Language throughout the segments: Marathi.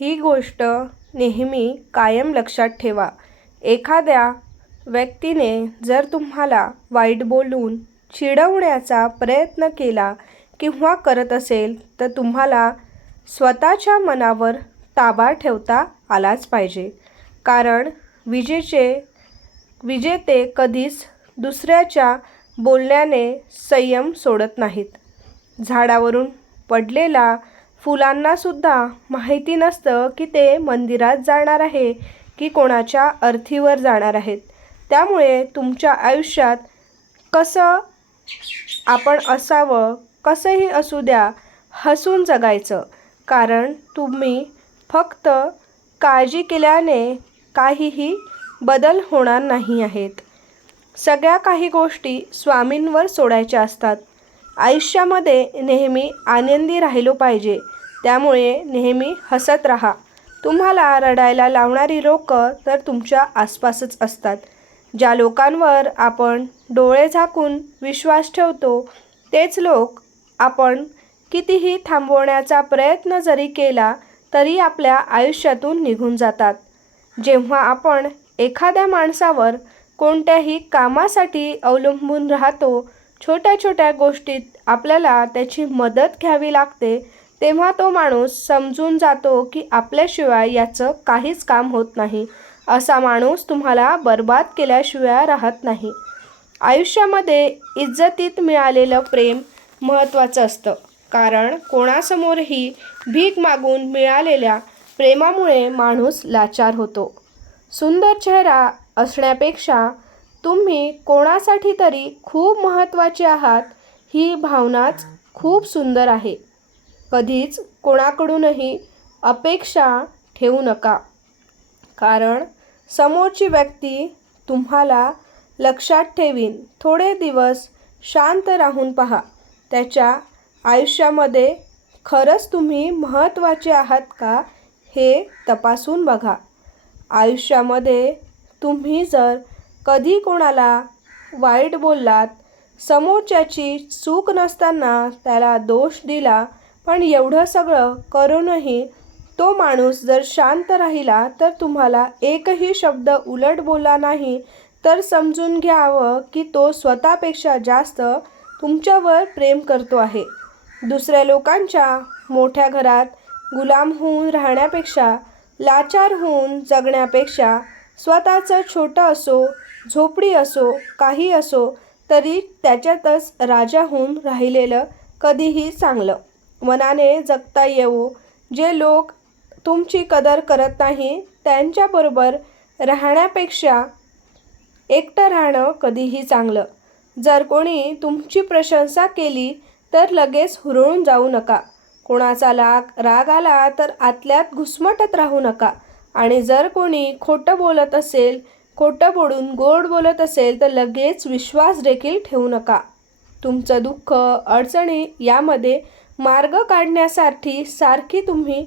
ही गोष्ट नेहमी कायम लक्षात ठेवा. एखाद्या व्यक्तीने जर तुम्हाला वाईट बोलून चिडवण्याचा प्रयत्न केला किंवा करत असेल तर तुम्हाला स्वतःच्या मनावर ताबा ठेवता आलाच पाहिजे. कारण विजेचे विजेते कधीच दुसऱ्याच्या बोलण्याने संयम सोडत नाहीत. झाडावरून पडलेला फुलांनासुद्धा माहिती नसतं की ते मंदिरात जाणार आहे की कोणाच्या अर्थीवर जाणार आहेत. त्यामुळे तुमच्या आयुष्यात कसं आपण असावं कसंही असू द्या हसून जगायचं. कारण तुम्ही फक्त काळजी केल्याने काहीही बदल होणार नाही आहेत. सगळ्या काही गोष्टी स्वामींवर सोडायच्या असतात. आयुष्यामध्ये नेहमी आनंदी राहिलो पाहिजे. त्यामुळे नेहमी हसत राहा. तुम्हाला रडायला लावणारी लोकं तर तुमच्या आसपासच असतात. ज्या लोकांवर आपण डोळे झाकून विश्वास ठेवतो तेच लोक आपण कितीही थांबवण्याचा प्रयत्न जरी केला तरी आपल्या आयुष्यातून निघून जातात. जेव्हा आपण एखाद्या माणसावर कोणत्याही कामासाठी अवलंबून राहतो छोट्या छोट्या गोष्टीत आपल्याला त्याची मदत घ्यावी लागते तेव्हा तो माणूस समजून जातो की आपल्याशिवाय याचं काहीच काम होत नाही. असा माणूस तुम्हाला बर्बाद केल्याशिवाय राहत नाही. आयुष्यामध्ये इज्जतीत मिळालेलं प्रेम महत्त्वाचं असतं. कारण कोणासमोरही भीक मागून मिळालेल्या प्रेमामुळे माणूस लाचार होतो. सुंदर चेहरा असण्यापेक्षा तुम्ही कोणासाठी तरी खूप महत्त्वाचे आहात ही भावनाच खूप सुंदर आहे. कधीच कोणाकडूनही अपेक्षा ठेवू नका. कारण समोरची व्यक्ती तुम्हाला लक्षात ठेवीन. थोडे दिवस शांत राहून पहा. त्याच्या आयुष्यामध्ये खरंच तुम्ही महत्त्वाचे आहात का हे तपासून बघा. आयुष्यामध्ये तुम्ही जर कधी कोणाला वाईट बोललात समोरच्याची चूक नसताना त्याला दोष दिला पण एवढं सगळं करूनही तो माणूस जर शांत राहिला तर तुम्हाला एकही शब्द उलट बोला नाही तर समजून घ्यावं की तो स्वतःपेक्षा जास्त तुमच्यावर प्रेम करतो आहे. दुसऱ्या लोकांच्या मोठ्या घरात गुलाम होऊन राहण्यापेक्षा लाचार होऊन जगण्यापेक्षा स्वतःचं छोटं असो झोपडी असो काही असो तरी त्याच्यातच राजा होऊन राहिलेलं कधीही चांगलं. मनाने जगता येऊ जे लोक तुमची कदर करत नाही त्यांच्याबरोबर राहण्यापेक्षा एकटं राहणं कधीही चांगलं. जर कोणी तुमची प्रशंसा केली तर लगेच हुरळून जाऊ नका. कोणाचा लाग राग आला तर आतल्यात घुसमटत राहू नका. आणि जर कोणी खोटं बोलत असेल खोटं बोलून गोड बोलत असेल तर लगेच विश्वास देखील ठेवू नका. तुमचं दुःख अडचणी यामध्ये मार्ग काढण्यासाठी सारखी तुम्ही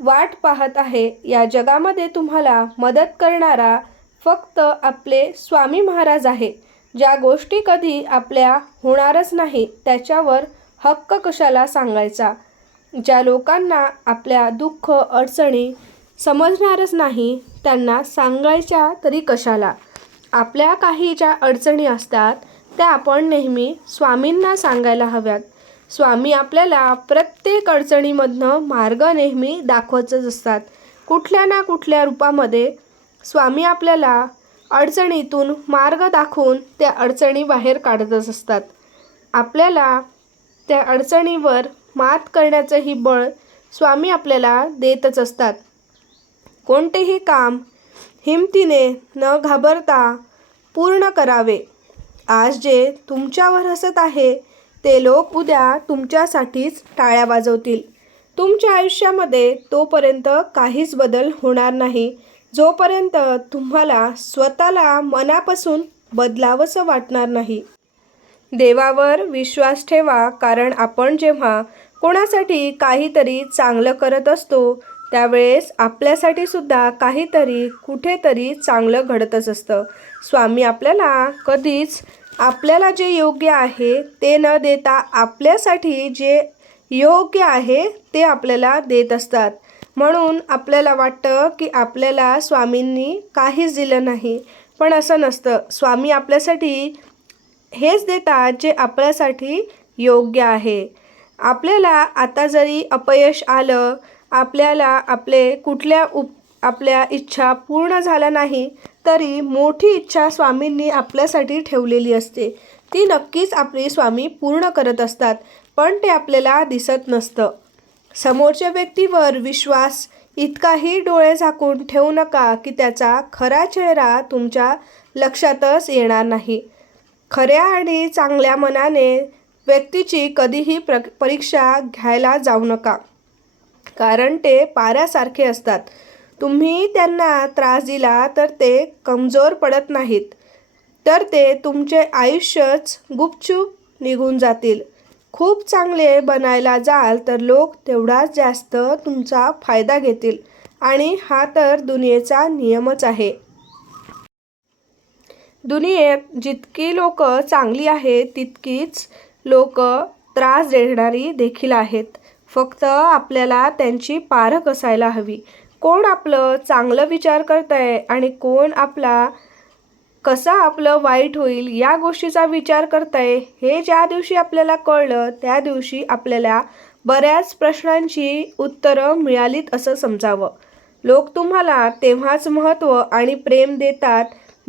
वाट पाहत आहे. या जगामध्ये तुम्हाला मदत करणारा फक्त आपले स्वामी महाराज आहे. ज्या गोष्टी कधी आपल्या होणारच नाही त्याच्यावर हक्क कशाला सांगायचा? ज्या लोकांना आपल्या दुःख अडचणी समजणारच नाही त्यांना सांगायच्या तरी कशाला? आपल्या काही ज्या अडचणी असतात त्या आपण नेहमी स्वामींना सांगायला हव्यात. स्वामी आपल्याला प्रत्येक अडचणीमधनं मार्ग नेहमी दाखवतच असतात. कुठल्या ना कुठल्या रूपामध्ये स्वामी आपल्याला अडचणीतून मार्ग दाखवून त्या अडचणी बाहेर काढतच असतात. आपल्याला त्या अडचणीवर मात करण्याचंही बळ स्वामी आपल्याला देतच असतात. कोणतेही काम हिमतीने न घाबरता पूर्ण करावे. आज जे तुमच्यावर हसत आहे ते लोक उद्या तुमच्यासाठीच टाळ्या वाजवतील. तुमच्या आयुष्यामध्ये तोपर्यंत काहीच बदल होणार नाही. जोपर्यंत तुम्हाला स्वतःला मनापासून बदलावंसं वाटणार नाही. देवावर विश्वास ठेवा कारण आपण जेव्हा कोणासाठी काहीतरी चांगलं करत असतो त्यावेळेस आपल्यासाठी सुद्धा काहीतरी कुठेतरी चांगलं घडतच असतं. स्वामी आपल्याला कधीच आपल्याला जे योग्य आहे ते न देता आपल्यासाठी जे योग्य आहे ते आपल्याला देत असतात. म्हणून आपल्याला वाटतं की आपल्याला स्वामींनी काहीच दिलं नाही. पण असं नसतं. स्वामी आपल्यासाठी हेच देतात जे आपल्यासाठी योग्य आहे. आपल्याला आता जरी अपयश आलं आपल्याला आपले कुठल्या उप आपल्या इच्छा पूर्ण झाल्या नाही तरी मोठी इच्छा स्वामींनी आपल्यासाठी ठेवलेली असते. ती नक्कीच आपली स्वामी पूर्ण करत असतात पण ते आपल्याला दिसत नसतं. समोरच्या व्यक्तीवर विश्वास इतकाही डोळे झाकून ठेवू नका की त्याचा खरा चेहरा तुमच्या लक्षातच येणार नाही. खऱ्या आणि चांगल्या मनाने व्यक्तीची कधीही प्र परीक्षा घ्यायला जाऊ नका. कारण ते पाऱ्यासारखे असतात. तुम्ही त्यांना त्रास दिला तर ते कमजोर पडत नाहीत. तर ते तुमचे आयुष्यच गुपचूप निघून जातील. खूप चांगले बनायला जाल तर लोक तेवढाच जास्त तुमचा फायदा घेतील. आणि हा तर दुनियेचा नियमच आहे. दुनियेत जितकी लोक चांगली आहेत तितकीच लोक त्रास देणारी देखील आहेत. फक्त आपल्याला त्यांची पारख असायला हवी. कोण आपलं चांगलं विचार करतंय आहे आणि कोण आपला कसा आपलं वाईट होईल या गोष्टीचा विचार करतंय हे ज्या दिवशी आपल्याला कळलं त्या दिवशी आपल्याला बऱ्याच प्रश्नांची उत्तरं मिळालीत असं समजावं. लोक तुम्हाला तेव्हाच महत्त्व आणि प्रेम देतात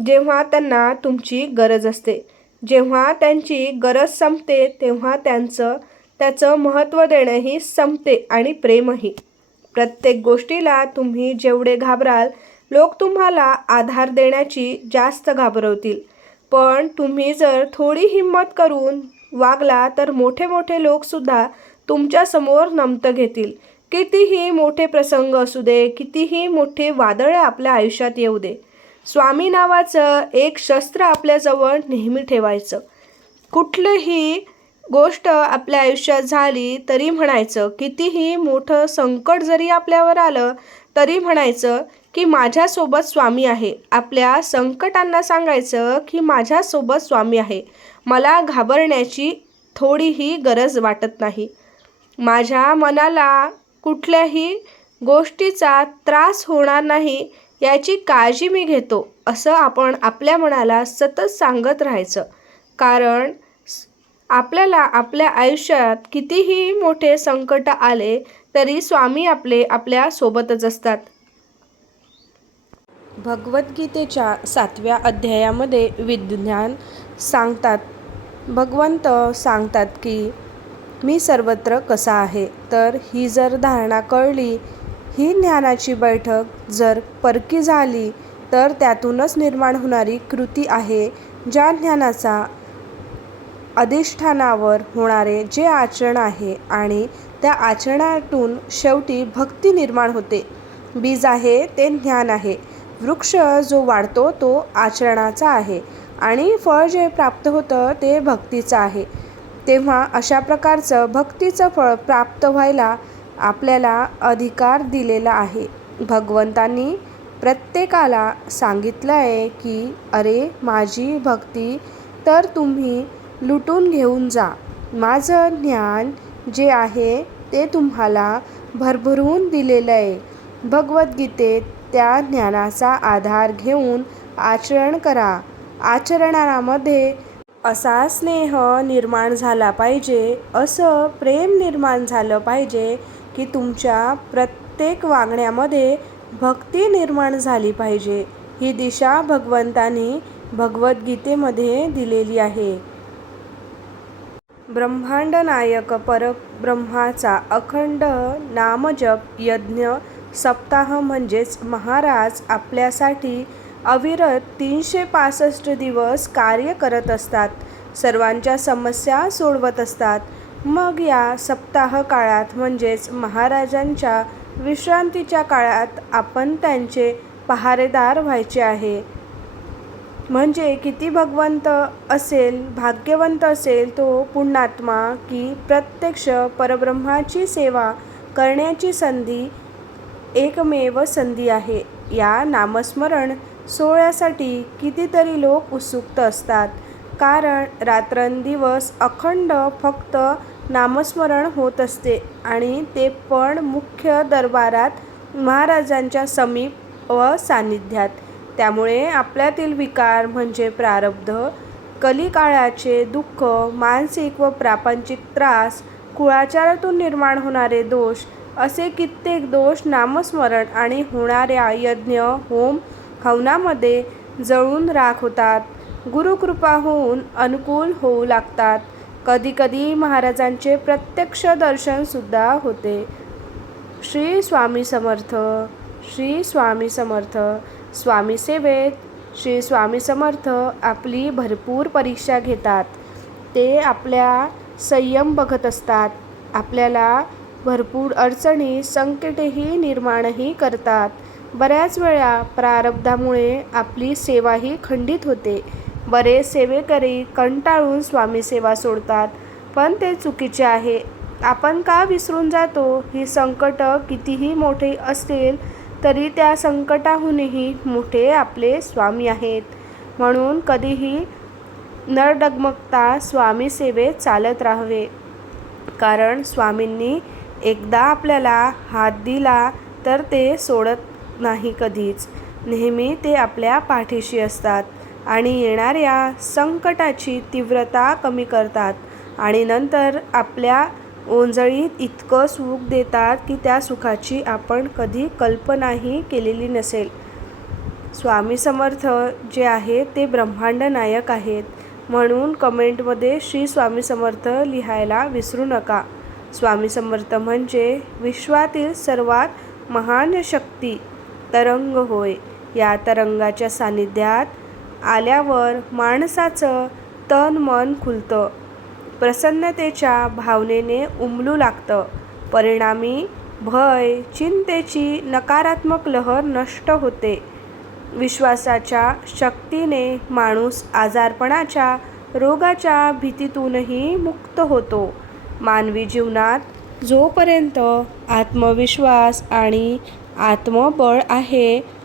जेव्हा त्यांना तुमची गरज असते. जेव्हा त्यांची गरज संपते तेव्हा त्यांचं त्याचं महत्त्व देणंही संपते आणि प्रेमही. प्रत्येक गोष्टीला तुम्ही जेवढे घाबराल लोक तुम्हाला आधार देण्याची जास्त घाबरवतील. पण तुम्ही जर थोडी हिंमत करून वागला तर मोठे मोठे लोकसुद्धा तुमच्यासमोर नमतं घेतील. कितीही मोठे प्रसंग असू दे कितीही मोठे वादळे आपल्या आयुष्यात येऊ दे. स्वामी नावाचं एक शस्त्र आपल्याजवळ नेहमी ठेवायचं. कुठलंही गोष्ट आपल्या आयुष्यात झाली तरी म्हणायचं कितीही मोठं संकट जरी आपल्यावर आलं तरी म्हणायचं की माझ्यासोबत स्वामी आहे. आपल्या संकटांना सांगायचं की माझ्यासोबत स्वामी आहे. मला घाबरण्याची थोडीही गरज वाटत नाही. माझ्या मनाला कुठल्याही गोष्टीचा त्रास होणार नाही याची काळजी मी घेतो असं आपण आपल्या मनाला सतत सांगत राहायचं. कारण आपल्याला आपल्या आयुष्यात कितीही मोठे संकट आले तरी स्वामी आपले आपल्या सोबतच असतात. भगवद्गीतेच्या सातव्या अध्यायामध्ये विज्ञान सांगतात भगवंत सांगतात की मी सर्वत्र कसा आहे? तर ही जर धारणा कळली ही ज्ञानाची बैठक जर परकी झाली तर त्यातूनच निर्माण होणारी कृती आहे ज्या ज्ञानाचा अधिष्ठानावर होणारे जे आचरण आहे आणि त्या आचरणातून शेवटी भक्ती निर्माण होते. बीज आहे ते ज्ञान आहे. वृक्ष जो वाढतो तो आचरणाचा आहे आणि फळ जे प्राप्त होतं ते भक्तीचं आहे. तेव्हा अशा प्रकारचं भक्तीचं फळ प्राप्त व्हायला आपल्याला अधिकार दिलेला आहे. भगवंतांनी प्रत्येकाला सांगितलं आहे की अरे माझी भक्ती तर तुम्ही लुटून घेऊन जा. माझं ज्ञान जे आहे ते तुम्हाला भरभरून दिलेलं आहे. भगवद्गीतेत त्या ज्ञानाचा आधार घेऊन आचरण करा. आचरणामध्ये असा स्नेह निर्माण झाला पाहिजे असं प्रेम निर्माण झालं पाहिजे की तुमच्या प्रत्येक वागण्यामध्ये भक्ती निर्माण झाली पाहिजे. ही दिशा भगवंतानी भगवद्गीतेमध्ये दिलेली आहे. ब्रह्मांड नायक परब्रह्माचा अखंड नामजप यज्ञ सप्ताह म्हणजेच महाराज आपल्यासाठी अविरत तीनशे पासष्ट दिवस कार्य करत असतात. सर्वांच्या समस्या सोडवत असतात. मग या सप्ताह काळात म्हणजेच महाराजांच्या विश्रांतीच्या काळात आपण त्यांचे पहारेदार व्हायचे आहे. म्हणजे किती भगवंत असेल भाग्यवंत असेल तो पुण्यात्मा की प्रत्यक्ष परब्रह्माची सेवा करण्याची संधी एकमेव संधी आहे. या नामस्मरण सोहळ्यासाठी कितीतरी लोक उत्सुक असतात. कारण रात्रंदिवस अखंड फक्त नामस्मरण होत असते आणि ते पण मुख्य दरबारात महाराजांच्या समीप व सान्निध्यात. त्यामुळे आपल्यातील विकार म्हणजे प्रारब्ध कलिकाळाचे दुःख मानसिक व प्रापंचिक त्रास कुळाचारातून निर्माण होणारे दोष असे कित्येक दोष नामस्मरण आणि होणाऱ्या यज्ञ होम हवनामध्ये जळून राख होतात. गुरुकृपा होऊन अनुकूल होऊ लागतात. कधीकधी महाराजांचे प्रत्यक्ष दर्शनसुद्धा होते. श्री स्वामी समर्थ श्री स्वामी समर्थ. स्वामी सेवेत श्री स्वामी समर्थ आपली भरपूर परीक्षा घेतात. ते आपल्या संयम बघत असतात. आपल्याला भरपूर अडचणी संकटेही निर्माणही करतात. बऱ्याच वेळा प्रारब्धामुळे आपली सेवाही खंडित होते. बरेच सेवेकरी कंटाळून स्वामी सेवा सोडतात. पण ते चुकीचे आहे. आपण का विसरून जातो? ही संकट कितीही मोठे असतील तरी त्या संकटाहूनही मोठे आपले स्वामी आहेत. म्हणून कधीही न डगमगता स्वामी सेवेत चालत राहावे. कारण स्वामींनी एकदा आपल्याला हात दिला तर ते सोडत नाही कधीच. नेहमी ते आपल्या पाठीशी असतात आणि येणाऱ्या संकटाची तीव्रता कमी करतात आणि नंतर आपल्या ओंजळीत इतकं सुख देतात की त्या सुखाची आपण कधी कल्पनाही केलेली नसेल. स्वामी समर्थ जे आहे ते ब्रह्मांड नायक आहेत. म्हणून कमेंटमध्ये श्री स्वामी समर्थ लिहायला विसरू नका. स्वामी समर्थ म्हणजे विश्वातील सर्वात महान शक्ती तरंग होय. या तरंगाच्या सान्निध्यात आल्यावर माणसाचं तन मन खुलतं. प्रसन्नतेच्या भावनेने उमलू लागतं. परिणामी भय चिंतेची नकारात्मक लहर नष्ट होते. विश्वासाच्या शक्तीने माणूस आजारपणाच्या रोगाच्या भीतीतूनही मुक्त होतो. मानवी जीवनात जोपर्यंत आत्मविश्वास आणि आत्मबळ आहे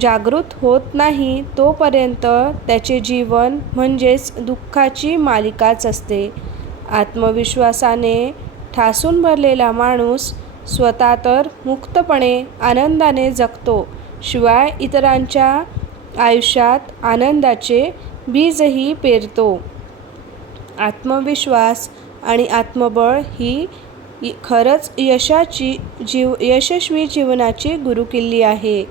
जागृत होत नाही तोपर्यंत त्याचे जीवन म्हणजेच दुःखाची मालिकाच असते. आत्मविश्वासाने ठासून भरलेला माणूस स्वतः तर मुक्तपणे आनंदाने जगतो शिवाय इतरांच्या आयुष्यात आनंदाचे बीजही पेरतो. आत्मविश्वास आणि आत्मबळ ही खरंच यशाची जीव यशस्वी जीवनाची गुरुकिल्ली आहे.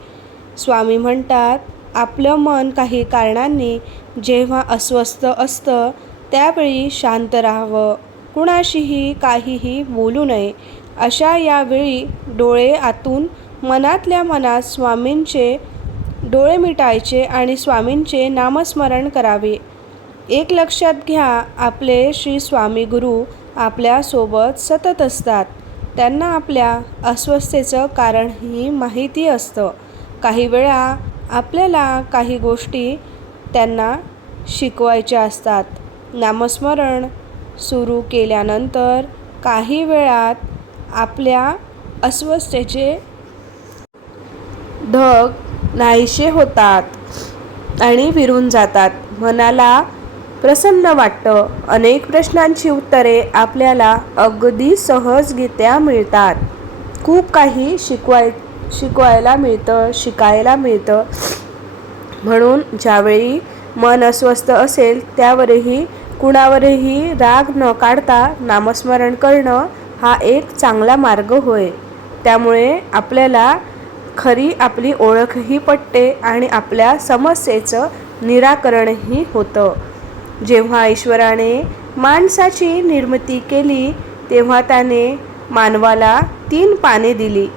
स्वामी म्हणतात आपलं मन काही कारणांनी जेव्हा अस्वस्थ असतं त्यावेळी शांत राहावं. कुणाशीही काहीही बोलू नये. अशा यावेळी डोळे आतून मनातल्या मनात स्वामींचे डोळे मिटायचे आणि स्वामींचे नामस्मरण करावे. एक लक्षात घ्या आपले श्री स्वामी गुरु आपल्यासोबत सतत असतात. त्यांना आपल्या अस्वस्थतेचं कारणही माहिती असतं. काही वेळा आपल्याला काही गोष्टी त्यांना शिकवायच्या असतात. नामस्मरण सुरू केल्यानंतर काही वेळात आपल्या अस्वस्थतेचे ढग नाहीसे होतात आणि विरून जातात. मनाला प्रसन्न वाटतं. अनेक प्रश्नांची उत्तरे आपल्याला अगदी सहजगीत्या मिळतात. खूप काही शिकवाय शिकवायला मिळतं शिकायला मिळतं. म्हणून ज्यावेळी मन अस्वस्थ असेल त्यावरही कुणावरही राग न काढता नामस्मरण करणं हा एक चांगला मार्ग होय. त्यामुळे आपल्याला खरी आपली ओळखही पटते आणि आपल्या समस्येचं निराकरणही होतं. जेव्हा ईश्वराने माणसाची निर्मिती केली तेव्हा त्याने मानवाला तीन पाने दिली.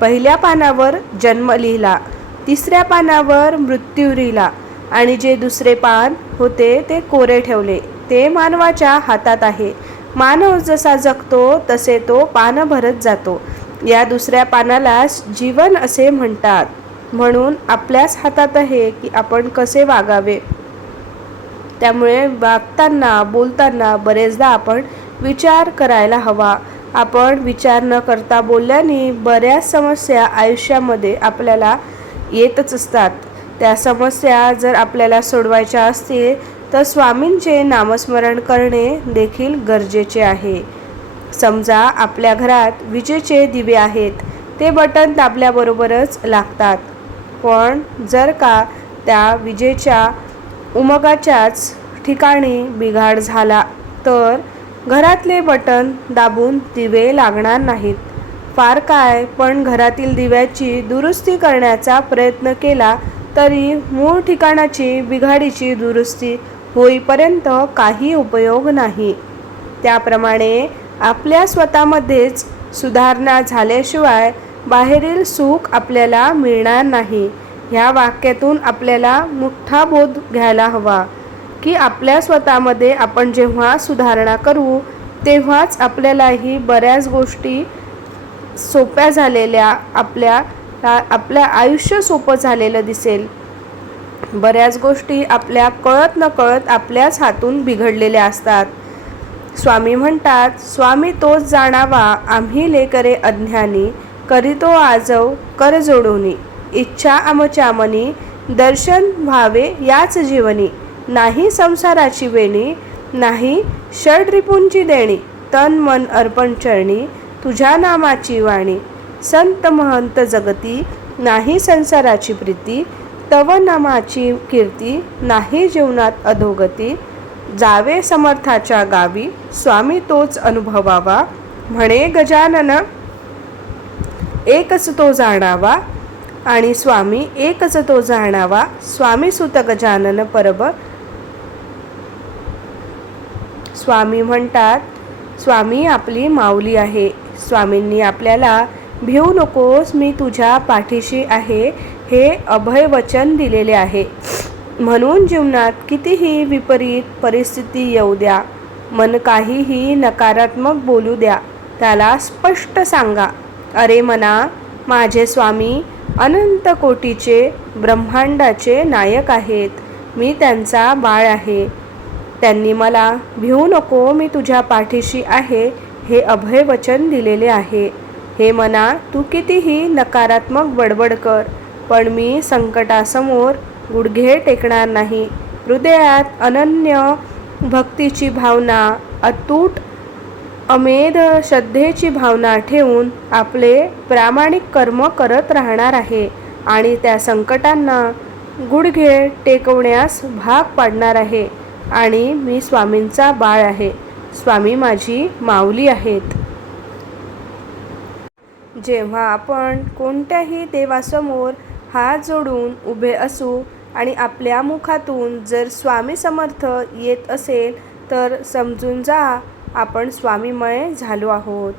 पहिल्या पानावर जन्म लिहिला तिसऱ्या पानावर मृत्यू लिहिला आणि जे दुसरे पान होते ते कोरे ठेवले. ते मानवाच्या हातात आहे. मानव जसा जगतो तसे तो पानं भरत जातो. या दुसऱ्या पानालाच जीवन असे म्हणतात. म्हणून आपल्याच हातात आहे की आपण कसे वागावे? त्यामुळे वागताना बोलताना बरेचदा आपण विचार करायला हवा. आपण विचार न करता बोलल्याने बऱ्याच समस्या आयुष्यामध्ये आपल्याला येतच असतात. त्या समस्या जर आपल्याला सोडवायच्या असतील तर स्वामींचे नामस्मरण करणे देखील गरजेचे आहे. समजा आपल्या घरात विजेचे दिवे आहेत ते बटन दाबल्याबरोबरच लागतात. पण जर का त्या विजेच्या उमगाच्याच ठिकाणी बिघाड झाला तर घरातले बटन दाबून दिवे लागणार नाहीत. फार काय पण घरातील दिव्याची दुरुस्ती करण्याचा प्रयत्न केला तरी मूळ ठिकाणाची बिघाडीची दुरुस्ती होईपर्यंत काही उपयोग नाही. त्याप्रमाणे आपल्या स्वतःमध्येच सुधारणा झाल्याशिवाय बाहेरील सुख आपल्याला मिळणार नाही. ह्या वाक्यातून आपल्याला मोठा बोध घ्यायला हवा. की आपल्या स्वतःमध्ये आपण जेव्हा सुधारणा करू तेव्हाच आपल्यालाही बऱ्याच गोष्टी सोप्या झालेल्या आपल्या आपल्या आयुष्य सोपं झालेलं दिसेल. बऱ्याच गोष्टी आपल्या कळत न कळत आपल्याच हातून बिघडलेल्या असतात. स्वामी म्हणतात स्वामी तोच जाणावा आम्ही लेकरे अज्ञानी करीतो आजव कर जोडूनी इच्छा आमच्या मनी दर्शन व्हावे याच जीवनी. नाही संसाराची वेणी नाही षडरिपूंची देणी तन मन अर्पण चरणी तुझ्या नामाची वाणी संत महंत जगती नाही संसाराची प्रीती तव नामाची कीर्ती नाही जीवनात अधोगती जावे समर्थाच्या गावी स्वामी तोच अनुभवावा म्हणे गजानन एकच तो जाणावा आणि स्वामी एकच तो जाणावा स्वामी सुत गजानन परब स्वामी म्हणतात स्वामी आपली माऊली आहे. स्वामींनी आपल्याला भिवू नकोस मी तुझ्या पाठीशी आहे. हे अभय वचन दिलेले आहे. म्हणून जीवनात कितीही विपरीत परिस्थिती येऊ द्या. मन काहीही नकारात्मक बोलू द्या. त्याला स्पष्ट सांगा. अरे मना माझे स्वामी अनंत कोटीचे ब्रह्मांडाचे नायक आहेत. मी त्यांचा बाळ आहे. त्यांनी मला भिवू नको मी तुझ्या पाठीशी आहे हे अभय वचन दिलेले आहे. हे मना तू कितीही नकारात्मक बडबड कर पण मी संकटासमोर गुडघे टेकणार नाही. हृदयात अनन्य भक्तीची भावना अतूट अमेध श्रद्धेची भावना ठेवून आपले प्रामाणिक कर्म करत राहणार आहे आणि त्या संकटांना गुडघे टेकवण्यास भाग पाडणार आहे. आणि मी स्वामींचा बाळ आहे. स्वामी माझी माऊली आहेत. जेव्हा आपण कोणत्याही देवासमोर हात जोडून उभे असू आणि आपल्या मुखातून जर स्वामी समर्थ येत असेल तर समजून जा आपण स्वामीमय झालो आहोत.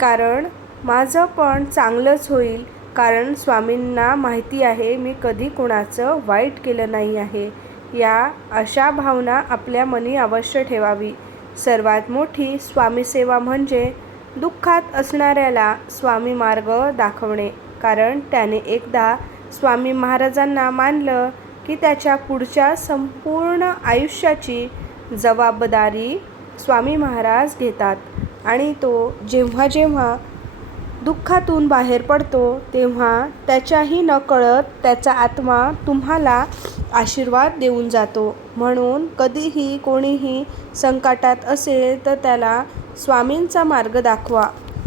कारण माझं पण चांगलंच होईल कारण स्वामींना माहिती आहे मी कधी कुणाचं वाईट केलं नाही आहे. या अशा भावना आपल्या मनी अवश्य ठेवावी. सर्वात मोठी स्वामी सेवा म्हणजे दुःखात असणाऱ्याला स्वामी मार्ग दाखवणे. कारण त्याने एकदा स्वामी महाराजांना मानलं की त्याच्या पुढच्या संपूर्ण आयुष्याची जबाबदारी स्वामी महाराज घेतात. आणि तो जेव्हा जेव्हा दुःखातून बाहेर पडतो तेव्हा त्याच्याही नकळत त्याचा आत्मा तुम्हाला आशीर्वाद देऊन जातो. म्हणून कधीही कोणीही संकटात असेल तर त्याला स्वामींचा मार्ग दाखवा.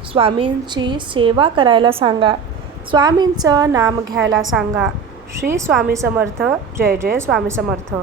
स्वामींची सेवा करायला सांगा. स्वामींचं नाम घ्यायला सांगा. श्री स्वामी समर्थ. जय जय स्वामी समर्थ.